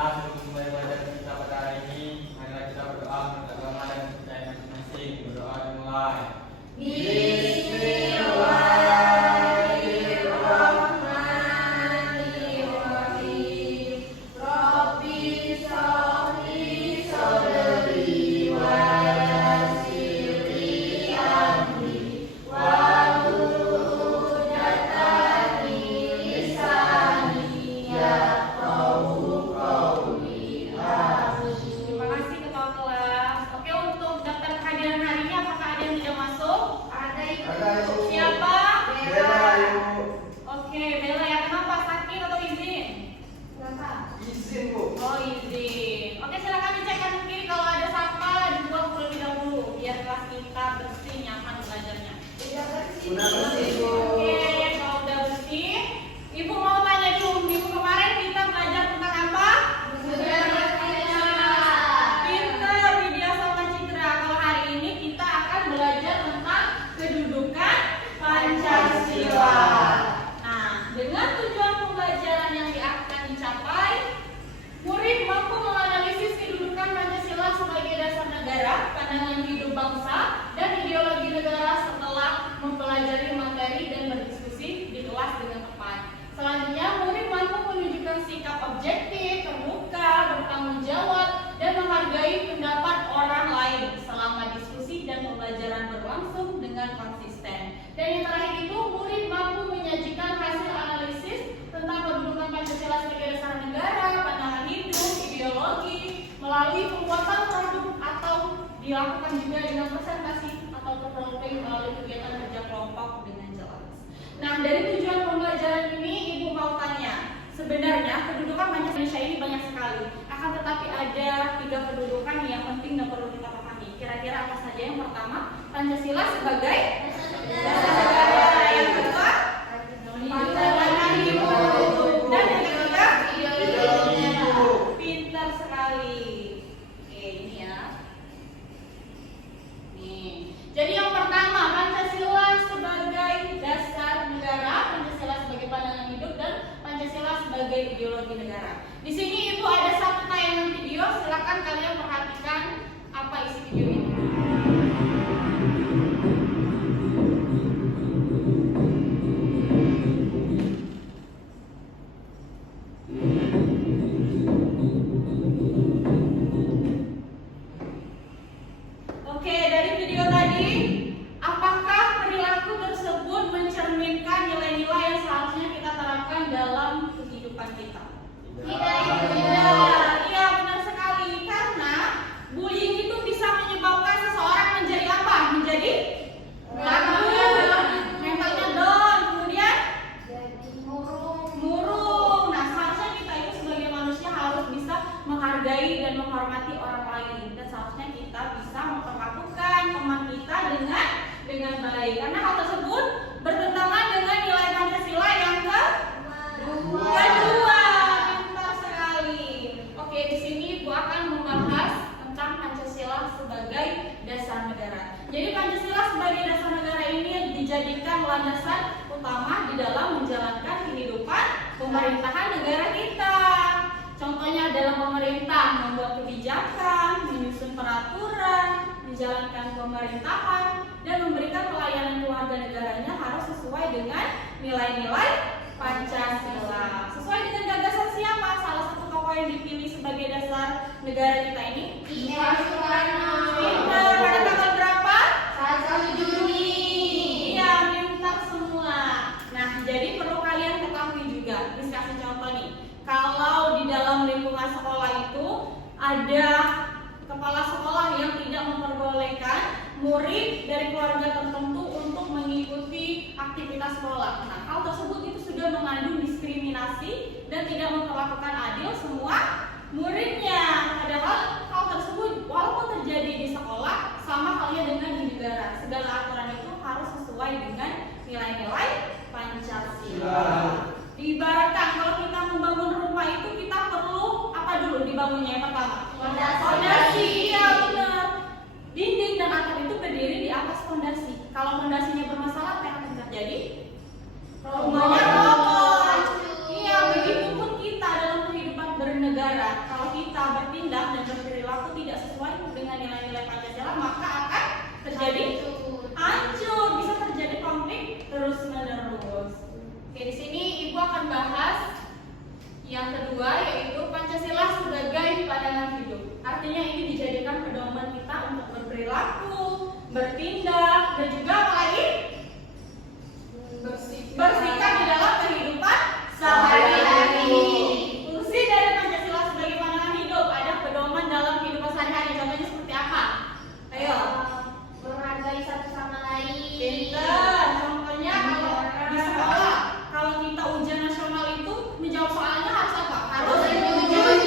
kelas untuk kembali belajar kita pada hari ini. Marilah kita berdoa menurut agama dan kepercayaan masing-masing. Berdoa dimulai. Melalui pembuatan produk atau dilakukan juga dengan presentasi atau prototyping melalui kegiatan kerja kelompok dengan jelas. Nah, dari tujuan pembelajaran ini Ibu mau tanya, sebenarnya kedudukan Pancasila ini banyak sekali. Akan tetapi ada 3 kedudukan yang penting dan perlu kita pahami. Kira-kira apa saja? Yang pertama, Pancasila sebagai dasar negara. Yang kedua, pandangan hidup. Dan yang ketiga, pintar sekali. Jadi yang pertama, Pancasila sebagai dasar negara, Pancasila sebagai pandangan hidup, dan Pancasila sebagai ideologi negara. Di sini Ibu ada satu tayangan video, silakan kalian perhatikan apa isi video ini. Oke, dari video tadi, apakah perilaku tersebut mencerminkan nilai-nilai yang seharusnya kita terapkan dalam kehidupan kita? Tidak. Iya, benar sekali. Karena bullying itu bisa menyebabkan seseorang menjadi apa? Menjadi ragu, mentalnya down, kemudian murung. Nah, seharusnya kita itu sebagai manusia harus bisa menghargai dan menghormati orang lain, dan seharusnya kita bisa memperlakukan teman kita dengan baik. Karena hal tersebut bertentangan dengan nilai Pancasila yang kedua. Pintar sekali. Oke, di sini Ibu akan membahas tentang Pancasila sebagai dasar negara. Jadi Pancasila sebagai dasar negara ini dijadikan landasan utama di dalam menjalankan kehidupan pemerintahan negara kita. Contohnya dalam pemerintah membuat kebijakan, menyusun peraturan, menjalankan pemerintahan, dan memberikan pelayanan keluarga negaranya harus sesuai dengan nilai-nilai Pancasila. Sesuai dengan gagasan siapa? Salah satu tokoh yang dipilih sebagai dasar negara kita ini? Pintar. Pada tanggal berapa? 1 Juni. Iya, pintar semua. Nah, jadi perlu kalian ketahui juga. Bisa kasih contoh nih. Kalau di dalam lingkungan sekolah itu ada kepala sekolah yang tidak memperbolehkan murid dari keluarga tertentu untuk mengikuti aktivitas sekolah. Nah, hal tersebut itu sudah mengandung diskriminasi dan tidak memperlakukan adil semua muridnya. Padahal hal tersebut walaupun terjadi di sekolah sama halnya dengan di negara. Segala aturan itu harus sesuai dengan nilai-nilai Pancasila. Diibaratkan kalau kita membangun rumah itu kita perlu apa dulu dibangunnya? Yang pertama, fondasi. Iya, benar. Dinding dan atap itu berdiri di atas fondasi. Kalau fondasinya bermasalah, apa yang akan terjadi? Rumahnya roboh. Iya, begitu pun kita dalam kehidupan bernegara negara, kalau kita bertindak dan berperilaku tidak sesuai dengan nilai-nilai Pancasila, maka akan terjadi hancur, bisa terjadi konflik terus-menerus. Oke, di sini Ibu akan bahas yang kedua, yaitu Pancasila sebagai pandangan hidup. Artinya ini dijadikan pedoman kita untuk berperilaku, bertindak, dan juga apa lagi? Bersikap di dalam kehidupan sehari-hari. Fungsi dari Pancasila sebagai pandangan hidup, ada pedoman dalam kehidupan sehari-hari. Contohnya seperti apa? Ayo. Menghargai satu sama lain. Pintar. Contohnya kalau di sekolah, kalau kita ujian nasional itu menjawab soalnya harus apa? Harus bagus.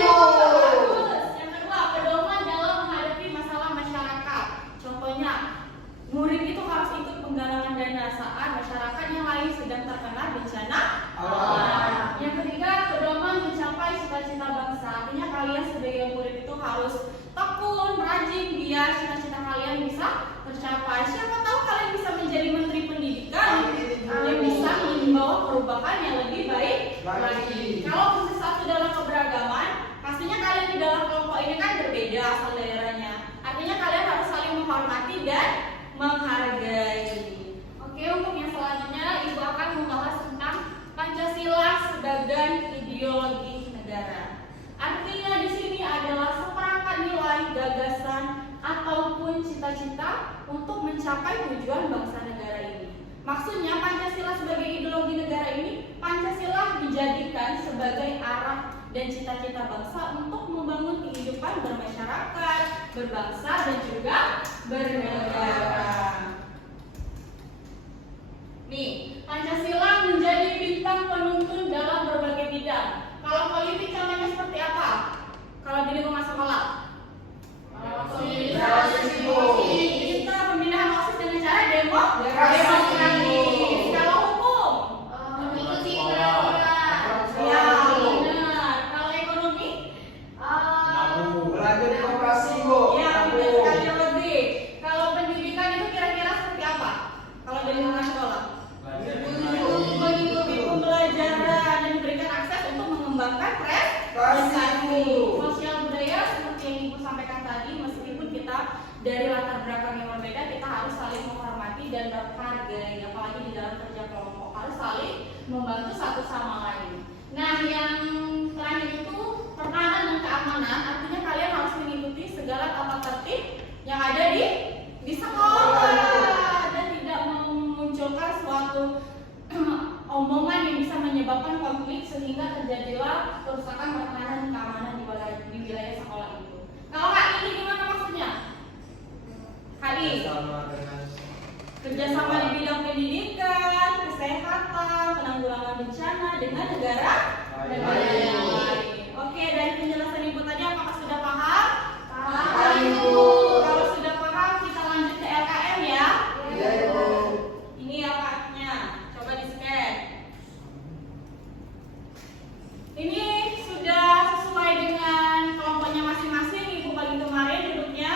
Yang kedua, pedoman dalam menghadapi masalah masyarakat. Contohnya, murid itu harus ikut penggalangan dana saat masyarakat yang lain sedang terkena bencana alam. Yang ketiga, pedoman mencapai cita-cita bangsa. Artinya kalian sebagai murid itu harus tekun, rajin, biar cita-cita kalian bisa tercapai. Siapa tahu kalian bisa menjadi menteri pendidikan yang bisa membawa perubahan yang lebih baik lagi. Kalau fungsi satu dalam keberagaman, pastinya kalian di dalam kelompok ini kan berbeda asal daerahnya. Artinya kalian harus saling menghormati dan menghargai. Oke, untuk yang selanjutnya Ibu akan membahas tentang Pancasila sebagai ideologi negara. Artinya di sini adalah seperangkat nilai, gagasan ataupun cita-cita untuk mencapai tujuan bangsa negara ini. Maksudnya Pancasila sebagai ideologi negara ini, Pancasila dijadikan sebagai arah dan cita-cita bangsa untuk membangun kehidupan bermasyarakat, berbangsa dan juga bernegara. Nih, Pancasila menjadi bintang penuntun dalam berbagai bidang. Kalau politik contohnya seperti apa? Kalau di lingkungan sekolah? Kita pembinaan OSIS dengan cara demokrasi. Kalau hukum? Mengikuti peraturan. Ya, benar. Kalau ekonomi? Belajar demokrasi, Bu. Ya, benar sekali lebih. Kalau pendidikan itu kira-kira seperti apa? Kalau di lingkungan sekolah? Mengikuti pembelajaran dan diberikan akses untuk mengembangkan prestasi. Sosial budaya seperti yang Ibu sampaikan tadi, meskipun kita dari latar belakang yang berbeda, kita harus saling menghormati dan berhargai, apalagi di dalam kerja kelompok harus saling membantu satu sama lain. Nah, yang terakhir itu pertahanan dan keamanan, artinya kalian harus mengikuti segala tata tertib yang ada di sekolah dan tidak memunculkan suatu omongan yang bisa menyebabkan konflik sehingga terjadilah kerusakan pertahanan dan keamanan di wilayah sekolah itu. Kalau HI ini gimana maksudnya? HI kerjasama di bidang pendidikan, kesehatan, penanggulangan bencana dengan negara yang lain. Oke, dari penjelasan Ibu tadi apakah sudah paham? Paham, Ibu. Kalau sudah paham kita lanjut ke LKM ya. Iya, Ibu. Ini LKM-nya, coba di-scan. Ini sudah sesuai dengan kelompoknya masing-masing. Ibu paling kemarin duduknya.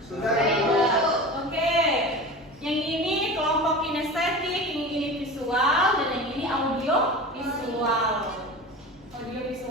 Sudah, Ibu. Oke. Yang ini kelompok kinestetik, yang ini visual, dan yang ini audio visual. Audio visual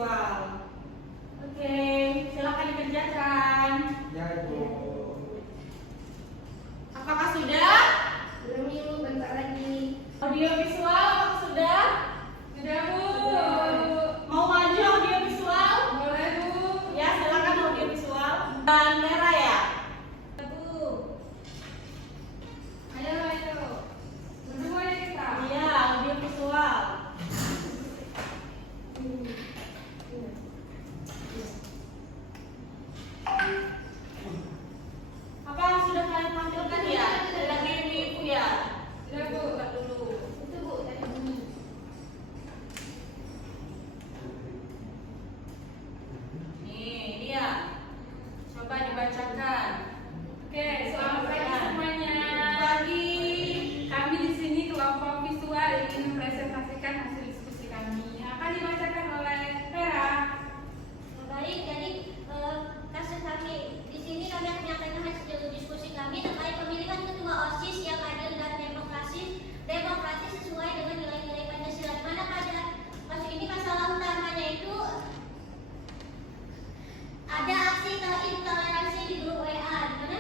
intoleransi di grup WA, di mana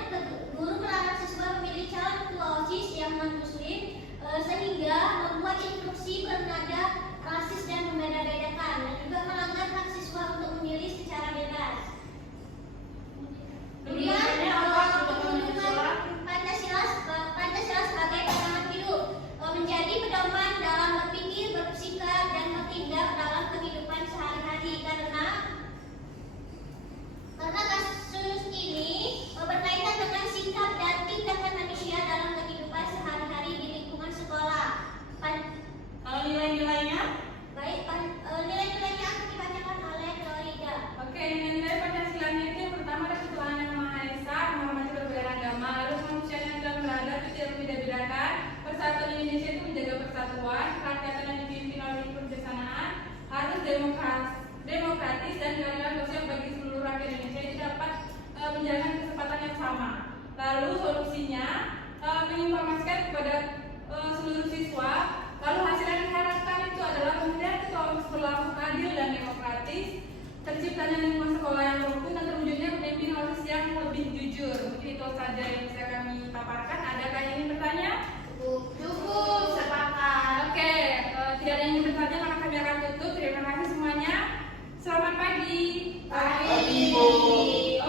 guru melarang siswa memilih calon ketua OSIS yang non-muslim sehingga membuat instruksi bernada rasis dan membeda-bedakan, dan juga melanggar hak siswa untuk memilih secara bebas. Kemudian Pancasila sebagai pedoman hidup menjadi pedoman dalam berpikir, bersikap, dan bertindak dalam kehidupan sehari-hari karena kasus ini berkaitan dengan sikap dan tindakan manusia dalam kehidupan sehari-hari di lingkungan sekolah. Kalau nilai-nilainya? Baik, nilai-nilainya akan dibacakan oleh Dorida. Oke, nilai Pancasilanya itu yang pertama ada ketuhanan yang Maha Esa, menghormati perbedaan agama, lalu kemanusiaan yang dalam beradab itu tidak membeda-bedakan, persatuan Indonesia itu menjaga persatuan, kerakyatan yang dipimpin oleh kebijaksanaan, harus demokratis dan keadilan sosial bagi seluruh rakyat Indonesia itu dapat menjalankan kesempatan yang sama. Lalu solusinya menginformasikan kepada seluruh siswa. Lalu hasil yang diharapkan itu adalah kemudian ketua berlaku adil dan demokratis, terciptanya lingkungan sekolah yang rukun dan terwujudnya pemimpin OSIS yang lebih jujur. Mungkin itu saja yang bisa kami paparkan. Adakah yang ingin bertanya? Cukup, sepakat. Oke, tidak ada yang ingin bertanya maka kami akan tutup. Terima kasih semuanya. Selamat pagi. Pagi, Bu.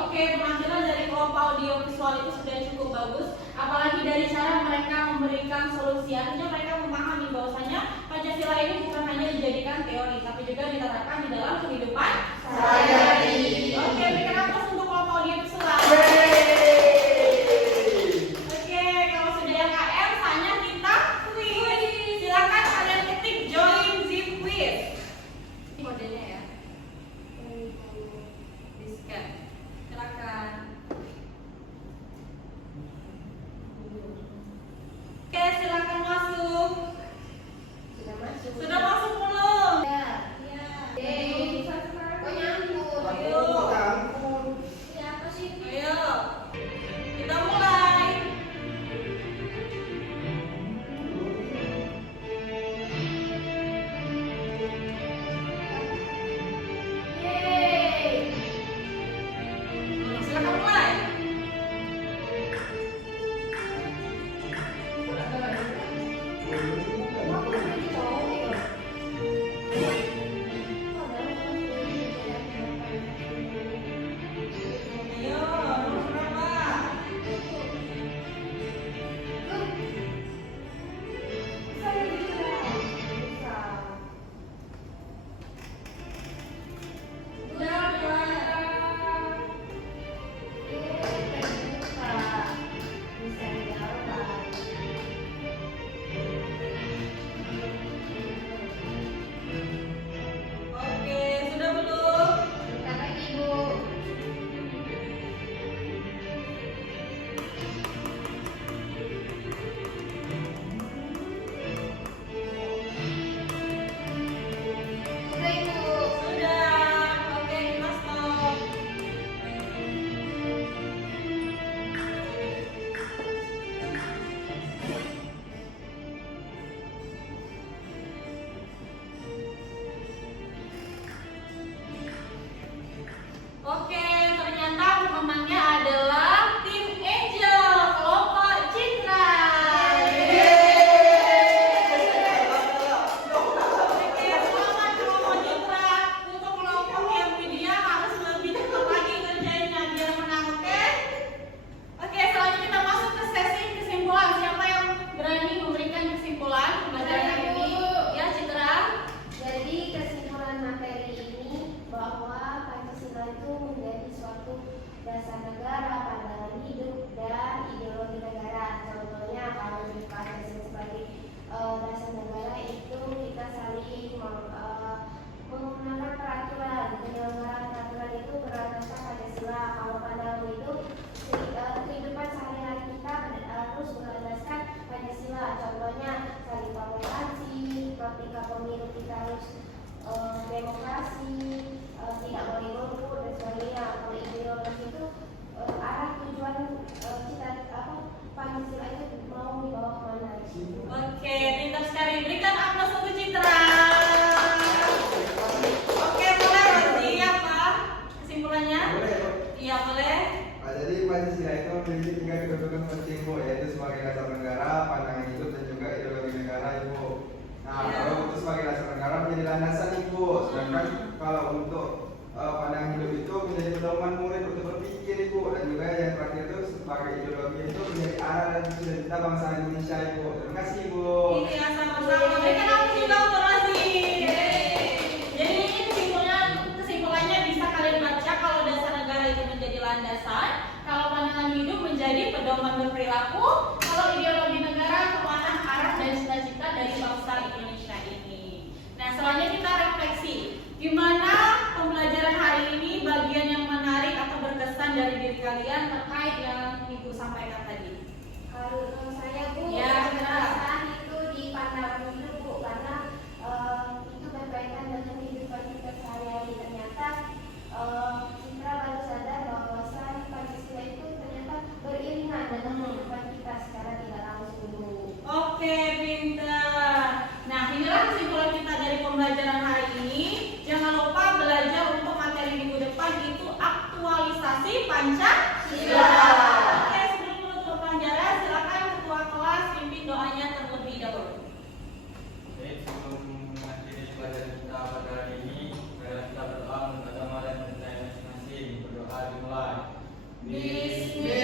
Oke, penampilan dari kelompok audio visual itu sudah cukup bagus. Apalagi dari cara mereka memberikan solusi, artinya mereka memahami bahwasanya Pancasila ini bukan hanya dijadikan teori, tapi juga diterapkan di dalam kehidupan sehari-hari. Oke, berikan aplaus untuk kelompok audio visual. Oke, kalau sudah yang KM, saatnya kita quiz. Silakan kalian ketik join Zip quiz. Modelnya ya. Di-scan. Silakan. Oke, silakan masuk. Sudah masuk. Sudah masuk belum? Ya. Kok nyangkut? Ayo. Siapa sih? Ayo, kita mulai. Yeay. Silakan mulai. Ayo, nomor berapa? Oke, sudah belum? Bentar lagi, Bu. Sudah, Ibu. Sudah. Oke, kita stop. Oke, ternyata pemenangnya adalah tim Angel, kelompok Citra. Oke, selamat kelompok Citra. Untuk kelompok yang media harus lebih cepat lagi kerjanya biar menang, oke? Oke, selanjutnya kita masuk ke sesi kesimpulan. Siapa yang berani memberikan kesimpulan pembelajaran ini? Ya, Citra. Jadi kesimpulan materi ini bahwa Pancasila itu menjadi suatu dasar negara, pandangan hidup, dan ideologi negara. Contohnya kalau di Pancasila sebagai dasar negara itu kita saling menggunakan peraturan, penyelenggaraan peraturan itu berdasarkan Pancasila. Kalau pandangan hidup kehidupan sehari-hari kita harus berdasarkan Pancasila. Contohnya saling toleransi, ketika pemilu kita harus demokrasi, tidak boleh golput dan sebagainya. Kalau ideologi itu arah tujuan Pancasila itu mau dibawa kemana? Oke, pintar sekali. Berikan aplaus untuk Citra. Oke, boleh berarti apa kesimpulannya? Boleh. Iya, boleh. Pancasila itu memiliki 3 kedudukan penting Bu, yaitu sebagai dasar negara, pandangan hidup dan juga ideologi negara Ibu. Nah, kalau untuk sebagai dasar negara menjadi landasan Ibu, sedangkan kalau untuk pandangan hidup itu menjadi pedoman murid untuk berpikir Ibu, dan juga yang terakhir itu sebagai ideologi itu menjadi arah dan cita-cita bangsa Indonesia Ibu. Terima kasih Ibu. Iya, sama-sama. Berikan aku juga orasi. Jadi ini kesimpulannya bisa kalian baca kalau dasar negara itu menjadi landasan, kalau pandangan hidup menjadi pedoman berperilaku, kalau ideologi negara kemana arah dan cita-cita dari bangsa Indonesia ini. Nah, selanjutnya kita refleksi. Gimana pembelajaran hari ini, bagian yang menarik atau berkesan dari diri kalian terkait yang Ibu sampaikan tadi? Kalau saya Bu, Ya, kekerasan itu di pandangan hidup Bu, karena itu berkaitan dengan kehidupan kita sehari-hari. Ternyata kita baru sadar bahwasan Pancasila itu ternyata beriringan dengan kehidupan kita secara tidak langsung Bu. Oke, pintar. Nah, inilah kesimpulan kita dari pembelajaran hari ini. Jangan lupa belajar untuk materi minggu depan itu aktualisasi Pancasila. Oke, sebelum menutup pelajaran, silakan ketua kelas pimpin doanya terlebih dahulu. Oke, sebelum mengakhiri pelajaran kita pada hari ini, marilah kita berdoa menurut agama dan percaya masing-masing. Berdoa dimulai. Bismillah.